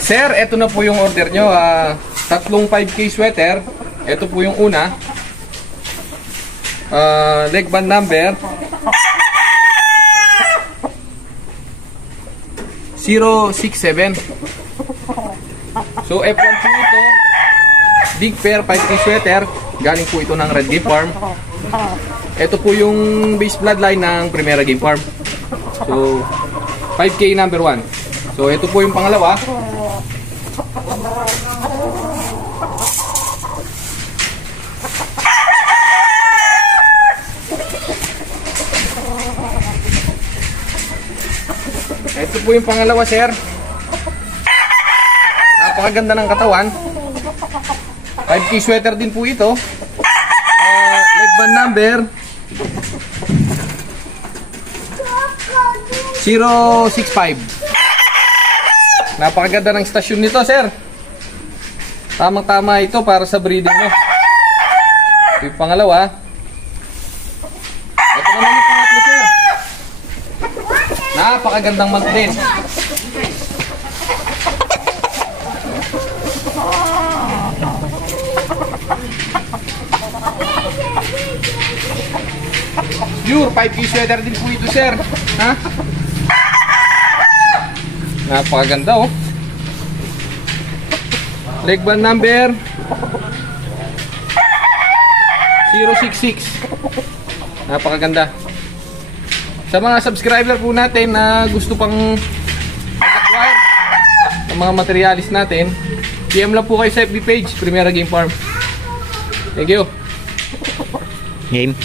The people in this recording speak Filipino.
Sir, eto na po yung order nyo. Tatlong 5K sweater. Ito po yung una. Leg band number 067. So F1 po ito. Big pair 5K sweater. Galing po ito ng Red Game Farm. Ito po yung base bloodline ng Primera Game Farm. So 5K number 1. So ito po yung pangalawa. Ito po yung pangalawa, sir. Napakaganda ng katawan. 5K sweater din po ito. Leg band number 065. Napakaganda ng stasyon nito, sir. Tamang-tama ito para sa breeding mo. Ito yung pangalawa. Ito naman yung pangatlo, sir. Napakagandang mount din. Pure 5K sweater din po ito, sir. Ha? Napakaganda, oh. Leg band number 066. Napakaganda. Sa mga subscriber po natin na gusto pang acquire ng mga materialis natin, PM lang po kayo sa FB page, Primera Game Farm. Thank you. Game.